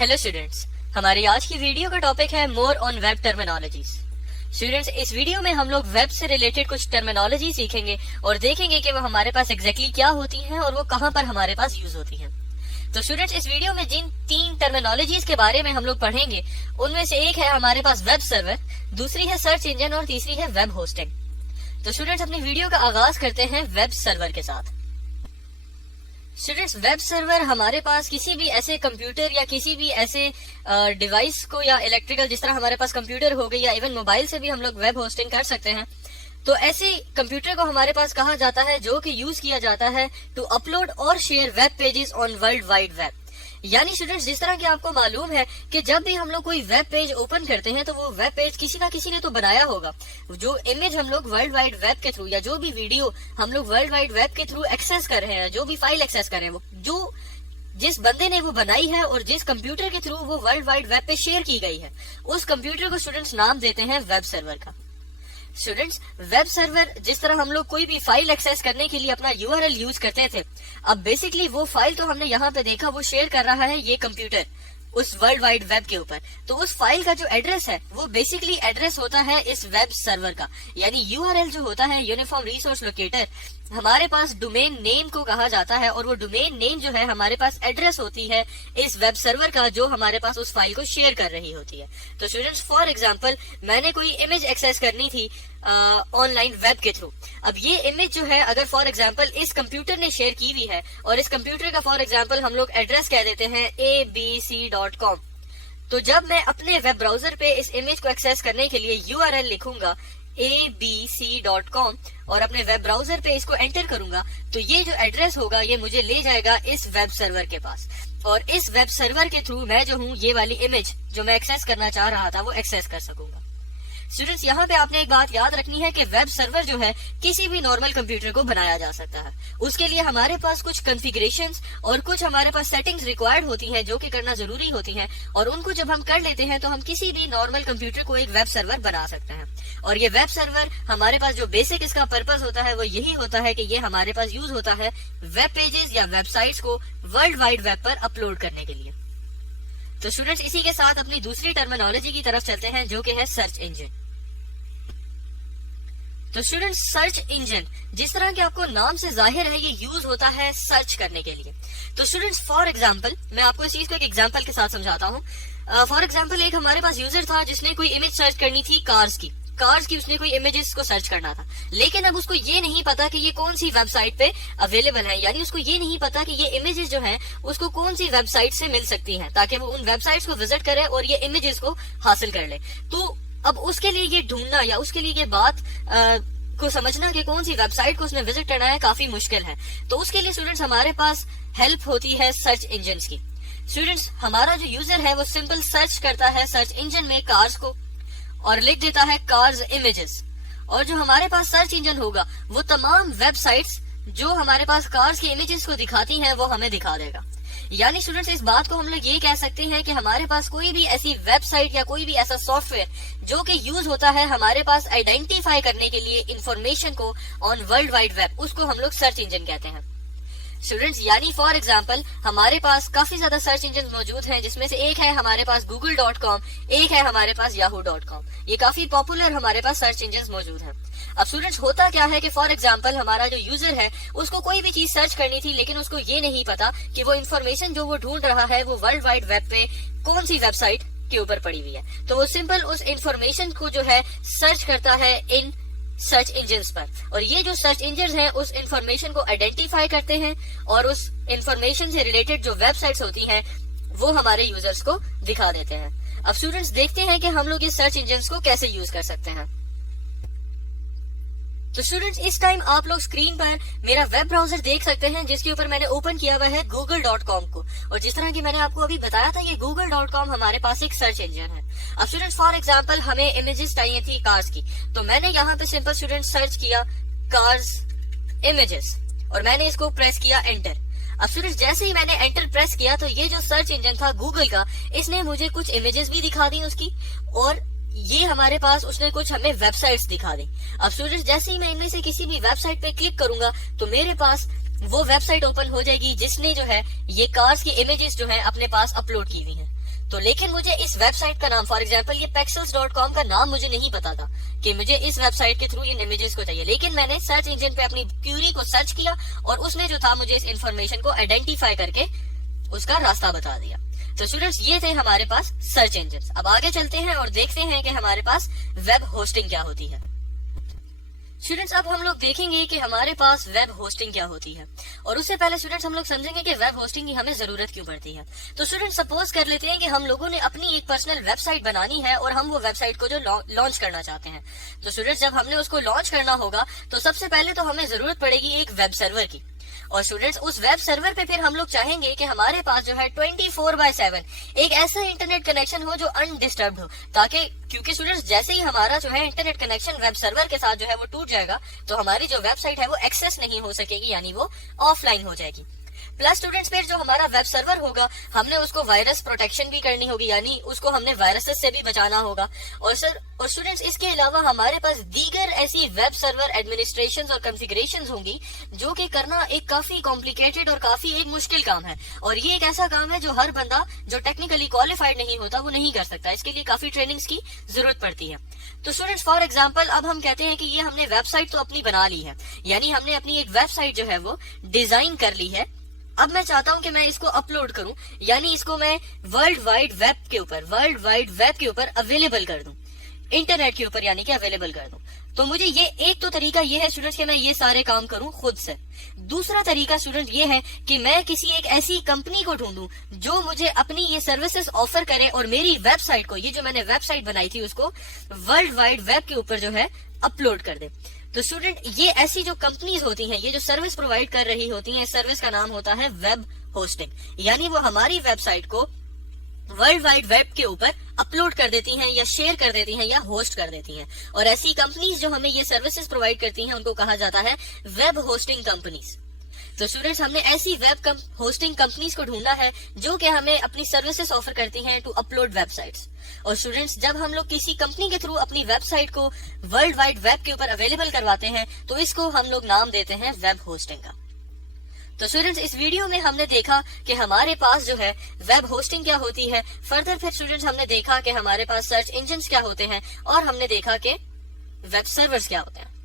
Hello students, हमारी आज की वीडियो का टॉपिक है more on web terminologies. Students, इस वीडियो में हम लोग वेब से रिलेटेड कुछ टर्मिनोलॉजी सीखेंगे और देखेंगे कि वो हमारे पास एग्जैक्टली क्या होती हैं और वो कहाँ पर हमारे पास यूज होती हैं। तो स्टूडेंट्स, इस वीडियो में जिन 3 टर्मिनोलॉजीज के बारे में हम लोग पढ़ेंगे उनमें से एक है हमारे पास वेब सर्वर, दूसरी है सर्च इंजन और तीसरी है वेब होस्टिंग। तो स्टूडेंट्स, अपनी वीडियो का आगाज करते हैं वेब सर्वर के साथ। स्टूडेंट्स, वेब सर्वर हमारे पास किसी भी ऐसे कंप्यूटर या किसी भी ऐसे डिवाइस को या इलेक्ट्रिकल, जिस तरह हमारे पास कंप्यूटर हो गई या इवन मोबाइल से भी हम लोग वेब होस्टिंग कर सकते हैं। तो ऐसे कंप्यूटर को हमारे पास कहा जाता है जो कि यूज किया जाता है टू अपलोड और share web pages on world wide web. यानी स्टूडेंट्स, जिस तरह कि आपको मालूम है कि जब भी हम लोग कोई वेब पेज ओपन करते हैं तो वो वेब पेज किसी ना किसी ने तो बनाया होगा। जो इमेज हम लोग वर्ल्ड वाइड वेब के थ्रू या जो भी वीडियो हम लोग वर्ल्ड वाइड वेब के थ्रू एक्सेस कर रहे हैं, जो भी फाइल एक्सेस कर रहे हैं, वो जो जिस बंदे ने वो बनाई है और जिस कंप्यूटर के थ्रू वो वर्ल्ड वाइड वेब पे शेयर की गई है, उस कंप्यूटर को स्टूडेंट्स नाम देते हैं वेब सर्वर का। स्टूडेंट्स, वेब सर्वर जिस तरह हम लोग कोई भी फाइल एक्सेस करने के लिए अपना यूआरएल यूज करते थे, अब बेसिकली वो फाइल तो हमने यहाँ पे देखा वो शेयर कर रहा है ये कंप्यूटर उस वर्ल्ड वाइड वेब के ऊपर। तो उस फाइल का जो एड्रेस है वो बेसिकली एड्रेस होता है इस वेब सर्वर का। यानी यूआरएल जो होता है, यूनिफॉर्म रिसोर्स लोकेटर, हमारे पास डोमेन नेम को कहा जाता है और वो डोमेन नेम जो है हमारे पास एड्रेस होती है इस वेब सर्वर का जो हमारे पास उस फाइल को शेयर कर रही होती है। तो स्टूडेंट्स, फॉर एग्जांपल मैंने कोई इमेज एक्सेस करनी थी ऑनलाइन वेब के थ्रू। अब ये इमेज जो है अगर फॉर एग्जांपल इस कंप्यूटर ने शेयर की हुई है और इस कंप्यूटर का फॉर एग्जांपल हम लोग एड्रेस कह देते हैं abc.com, तो जब मैं अपने वेब ब्राउजर पे इस इमेज को एक्सेस करने के लिए यूआरएल लिखूंगा abc.com और अपने वेब ब्राउजर पे इसको एंटर करूंगा, तो ये जो एड्रेस होगा ये मुझे ले जाएगा इस वेब सर्वर के पास और इस वेब सर्वर के थ्रू मैं जो हूँ ये वाली इमेज जो मैं एक्सेस करना चाह रहा था वो एक्सेस कर सकूंगा। स्टूडेंट्स, यहाँ पे आपने एक बात याद रखनी है कि वेब सर्वर जो है किसी भी नॉर्मल कंप्यूटर को बनाया जा सकता है। उसके लिए हमारे पास कुछ कॉन्फ़िगरेशंस और कुछ हमारे पास सेटिंग्स रिक्वायर्ड होती हैं जो कि करना जरूरी होती हैं, और उनको जब हम कर लेते हैं तो हम किसी भी नॉर्मल कंप्यूटर को एक वेब सर्वर बना सकते हैं। और ये वेब सर्वर हमारे पास जो बेसिक इसका पर्पज होता है वो यही होता है कि ये हमारे पास यूज होता है वेब पेजेस या वेबसाइट्स को वर्ल्ड वाइड वेब पर अपलोड करने के लिए। तो स्टूडेंट्स, इसी के साथ अपनी दूसरी टर्मिनोलॉजी की तरफ चलते हैं जो कि है सर्च इंजन। तो स्टूडेंट्स, सर्च इंजन जिस तरह के आपको नाम से जाहिर है ये यूज होता है सर्च करने के लिए। तो स्टूडेंट्स, फॉर एग्जांपल मैं आपको इस चीज को एक एग्जांपल के साथ समझाता हूँ। फॉर एग्जांपल एक हमारे पास यूजर था जिसने कोई इमेज सर्च करनी थी कार्स की उसने कोई इमेजेस को सर्च करना था, लेकिन अब उसको ये नहीं पता कि ये कौन सी वेबसाइट पे अवेलेबल है। यानी उसको ये नहीं पता कि ये इमेजेस जो हैं उसको कौन सी वेबसाइट से मिल सकती हैं ताकि वो उन वेबसाइट्स को विजिट करे और ये इमेजेस को हासिल कर ले। तो अब उसके लिए ये ढूंढना या उसके लिए ये बात को समझना कि कौन सी वेबसाइट को उसने विजिट करना है काफी मुश्किल है। तो उसके लिए स्टूडेंट्स हमारे पास हेल्प होती है सर्च इंजन की। स्टूडेंट्स, हमारा जो यूजर है वो सिंपल सर्च करता है सर्च इंजन में कार्स को और लिख देता है कार्स इमेजेस, और जो हमारे पास सर्च इंजन होगा वो तमाम वेबसाइट्स जो हमारे पास कार्स के इमेजेस को दिखाती हैं वो हमें दिखा देगा। यानी स्टूडेंट्स, इस बात को हम लोग ये कह सकते हैं कि हमारे पास कोई भी ऐसी वेबसाइट या कोई भी ऐसा सॉफ्टवेयर जो कि यूज होता है हमारे पास आइडेंटिफाई करने के लिए इंफॉर्मेशन को ऑन वर्ल्ड वाइड वेब, उसको हम लोग सर्च इंजन कहते हैं। स्टूडेंट्स, यानी फॉर एग्जांपल हमारे पास काफी ज्यादा सर्च इंजन मौजूद हैं, जिसमें से एक है हमारे पास google.com, एक है हमारे पास yahoo.com। ये काफी पॉपुलर हमारे पास सर्च इंजन मौजूद हैं। अब स्टूडेंट्स, होता क्या है कि फॉर एग्जांपल हमारा जो यूजर है उसको कोई भी चीज सर्च करनी थी, लेकिन उसको ये नहीं पता कि वो इन्फॉर्मेशन जो वो ढूंढ रहा है वो वर्ल्ड वाइड वेब पे कौन सी वेबसाइट के ऊपर पड़ी हुई है। तो वो सिंपल उस इन्फॉर्मेशन को जो है सर्च करता है इन सर्च इंजन्स पर, और ये जो सर्च इंजन्स हैं उस इंफॉर्मेशन को आइडेंटिफाई करते हैं और उस इंफॉर्मेशन से रिलेटेड जो वेबसाइट्स होती हैं वो हमारे यूजर्स को दिखा देते हैं। अब स्टूडेंट्स, देखते हैं कि हम लोग इस सर्च इंजन्स को कैसे यूज कर सकते हैं। तो स्टूडेंट्स, इस टाइम आप लोग स्क्रीन पर मेरा वेब ब्राउजर देख सकते हैं जिसके ऊपर मैंने ओपन किया हुआ है google.com को, और जिस तरह की मैंने आपको अभी बताया था ये google.com हमारे पास एक सर्च इंजन है। अब स्टूडेंट्स, फॉर एग्जांपल हमें इमेजेस चाहिए थी कार्स की, तो मैंने यहाँ पे सिंपल स्टूडेंट सर्च किया कार्स इमेजेस और मैंने इसको प्रेस किया एंटर। अब स्टूडेंट्स, जैसे ही मैंने एंटर प्रेस किया तो ये जो सर्च इंजन था गूगल का, इसने मुझे कुछ इमेजेस भी दिखा दी उसकी, और ये हमारे पास उसने कुछ हमें वेबसाइट्स दिखा दी। अब स्टूडेंट्स, जैसे ही मैं इनमें से किसी भी वेबसाइट पे क्लिक करूंगा तो मेरे पास वो वेबसाइट ओपन हो जाएगी जिसने जो है ये कार्स की इमेजेस जो है अपने पास अपलोड की हुई हैं। تو لیکن مجھے اس ویب سائٹ کا نام فار ایگزامپل یہ pexels.com کا نام مجھے نہیں پتا تھا کہ مجھے اس ویب سائٹ کے تھرو ان امیجز کو چاہیے، لیکن میں نے سرچ انجن پہ اپنی کیوری کو سرچ کیا اور اس نے جو تھا مجھے اس انفارمیشن کو آئیڈینٹیفائی کر کے اس کا راستہ بتا دیا۔ تو اسٹوڈینٹس یہ تھے ہمارے پاس سرچ انجنز۔ اب آگے چلتے ہیں اور دیکھتے ہیں کہ ہمارے پاس ویب ہوسٹنگ کیا ہوتی ہے۔ اسٹوڈینٹس اب ہم لوگ دیکھیں گے کہ ہمارے پاس ویب ہوسٹنگ کیا ہوتی ہے، اور اس سے پہلے اسٹوڈینٹس ہم لوگ سمجھیں گے کہ ویب ہوسٹنگ کی ہمیں ضرورت کیوں پڑتی ہے۔ تو اسٹوڈینٹس سپوز کر لیتے ہیں کہ ہم لوگوں نے اپنی ایک پرسنل ویب سائٹ بنانی ہے اور ہم وہ ویب سائٹ کو جو لانچ کرنا چاہتے ہیں۔ تو اسٹوڈینٹس جب ہم نے اس کو لانچ کرنا ہوگا تو سب سے پہلے تو ہمیں ضرورت پڑے گی ایک ویب سرور کی، اور اسٹوڈینٹس اس ویب سرور پہ پھر ہم لوگ چاہیں گے کہ ہمارے پاس جو ہے 24/7 ایک ایسا انٹرنیٹ کنیکشن ہو جو انڈسٹربڈ ہو، تاکہ کیونکہ اسٹوڈینٹس جیسے ہی ہمارا جو ہے انٹرنیٹ کنیکشن ویب سرور کے ساتھ جو ہے وہ ٹوٹ جائے گا تو ہماری جو ویب سائٹ ہے وہ ایکسس نہیں ہو سکے گی، یعنی وہ آف لائن ہو جائے گی۔ پلس اسٹوڈینٹس پھر جو ہمارا ویب سرور ہوگا ہم نے اس کو وائرس پروٹیکشن بھی کرنی ہوگی، یعنی اس کو ہم نے وائرسز سے بھی بچانا ہوگا۔ اور اسٹوڈینٹس اس کے علاوہ ہمارے پاس دیگر ایسی ویب سرور ایڈمنسٹریشنز اور کنفیگریشنز ہوں گی جو کہ کرنا ایک کافی کمپلیکیٹڈ اور کافی ایک مشکل کام ہے، اور یہ ایک ایسا کام ہے جو ہر بندہ جو ٹیکنیکلی کوالیفائڈ نہیں ہوتا وہ نہیں کر سکتا، اس کے لیے کافی ٹریننگز کی ضرورت پڑتی ہے۔ تو اسٹوڈینٹس فار ایگزامپل اب ہم کہتے ہیں کہ یہ ہم نے ویب سائٹ تو اپنی بنا لی ہے، یعنی ہم نے اپنی ایک ویب سائٹ جو ہے وہ ڈیزائن کر لی ہے۔ اب میں چاہتا ہوں کہ میں اس کو اپلوڈ کروں، یعنی اس کو میں ورلڈ وائڈ ویب کے اوپر اویلیبل کر دوں، انٹرنیٹ کے اوپر یعنی کہ اویلیبل کر دوں۔ تو مجھے یہ ایک تو طریقہ یہ ہے اسٹوڈنٹس کہ میں یہ سارے کام کروں خود سے۔ دوسرا طریقہ اسٹوڈنٹ یہ ہے کہ میں کسی ایک ایسی کمپنی کو ڈھونڈوں جو مجھے اپنی یہ سروسز آفر کرے اور میری ویب سائٹ کو، یہ جو میں نے ویب سائٹ بنائی تھی اس کو ورلڈ وائڈ ویب کے اوپر جو ہے اپلوڈ کر دے۔ تو اسٹوڈنٹ یہ ایسی جو کمپنیز ہوتی ہیں، یہ جو سروس پرووائڈ کر رہی ہوتی ہیں، اس سروس کا نام ہوتا ہے ویب ہوسٹنگ، یعنی وہ ہماری ویب سائٹ کو ورلڈ وائڈ ویب کے اوپر اپلوڈ کر دیتی ہیں یا شیئر کر دیتی ہیں یا ہوسٹ کر دیتی ہیں، اور ایسی کمپنیز جو ہمیں یہ سروسز پرووائڈ کرتی ہیں ان کو کہا جاتا ہے ویب ہوسٹنگ کمپنیز۔ تو اسٹوڈینٹس ہم نے ایسی ویب ہوسٹنگ کمپنیز کو ڈھونڈنا ہے جو کہ ہمیں اپنی سروسز آفر کرتی ہیں ٹو اپلوڈ ویب سائٹس۔ اور اسٹوڈینٹس جب ہم لوگ کسی کمپنی کے تھرو اپنی ویب سائٹ کو ورلڈ وائڈ ویب کے اوپر اویلیبل کرواتے ہیں تو اس کو ہم لوگ نام دیتے ہیں ویب ہوسٹنگ کا۔ تو اسٹوڈینٹس اس ویڈیو میں ہم نے دیکھا کہ ہمارے پاس جو ہے ویب ہوسٹنگ کیا ہوتی ہے، فردر پھر اسٹوڈینٹس ہم نے دیکھا کہ ہمارے پاس سرچ انجنز کیا ہوتے ہیں، اور ہم نے دیکھا کہ ویب سرورز کیا ہوتے ہیں۔